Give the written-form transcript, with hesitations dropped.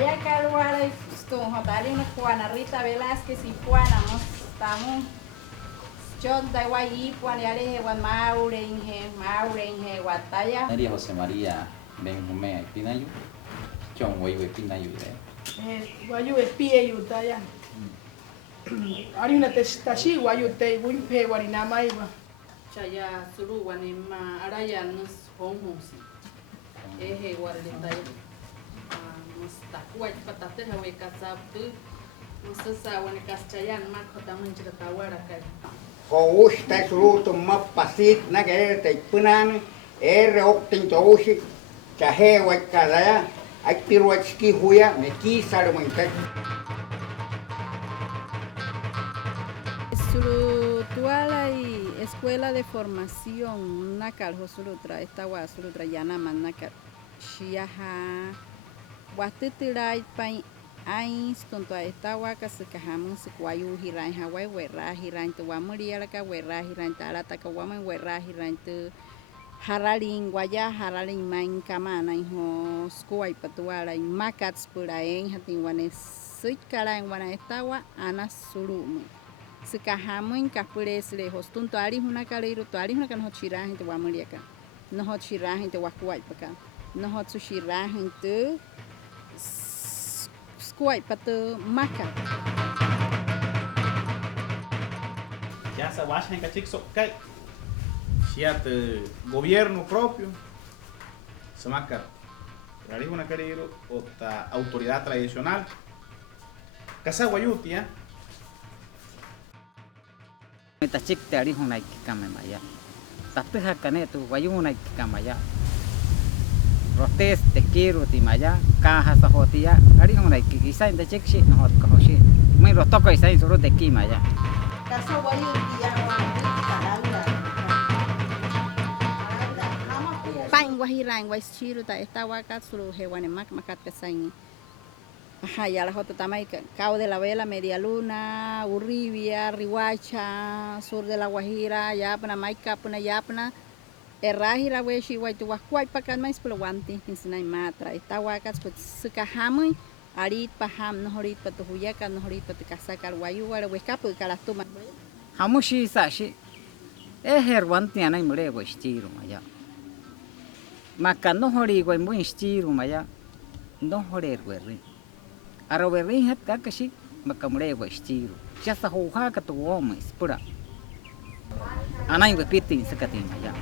Taya Caruara y Stone, Jotalino Juana Rita Velázquez y Juana, estamos. John Daiwai, Juan Yale, Juan Maurenje, Guataya. María José María Benjumea Pinayu, John Wei Pinayu. Guayu espía yutaya. Ari una testashi guayu te wimpe guarinama iba. Chaya suru guanima araya nos homosi. Guaralitaya. Mustakuaj patate hawe kasabtu. Musasa wanikastayan makota manjratawara kai. Kau ustai suru tu mapasit na kaya tay punan okting tausi cahe wai kadaya aktir waiski huya meki saru mengkai. Surutuala y escuela de formación nakal hosulutra esta sulutra yanama nakal shiaha watitirai pai Ains tonto esta waka sekahamun sekwayu hirain hawai wera hirain tu wamuria laka wera hirain tala taka waman wera hirain tu haralin waya haralin main kamana ho skuai patuala makats puraen hatin wane suikala en wana esta wa ana sulumu sekahamun kapures le hostunto ali huna kaleiro to ali huna kan hotirahin tu wamuria ka no hotirahin tu wakuai paka no hotsushirahin tu Kuai patu maca. Ya se va en cachix sokai. Siate gobierno propio. Se maca. Realiza una querido otra autoridad tradicional. Casa Guayutia. Meta chik te ari hunai kame maya. Tapi hakane tu guayu hunai kamaya. Rotes te quiero ti maya caja sa hotia ari hunai kisa inda chik shi no hot koshi. Mai ro toko isa suru de ki maya. Casa guayu dia Pain guahiran guaischiru ta esta waka suru hewane makat kasaini. Ajá, ya la jota tamay Cabo de la Vela, Media Luna, Urribia, Rihuacha, sur de la Guajira, Yapna, Maica, Puna, Yapna, Errajira, Weshi, Guaitu, Huacuay, Pacan, Mais, Pulawanti, Kinsinay, Matra, Itahuacas, pues Sukahamui, Arit, Paham, Nohorit, Patuhuyaca, Nohorit, Patucasaca, Guayuara, Huescapu, Calastuma. Hamushi sashi. Herwanti anay mure guastiru maya. Maka no hori guay muy stiru maya. No horer guerri. Arawerri hat kakashi makamure guastiru. Ya sa hoja ka tu homem pura. Anay guapiti sakati maya.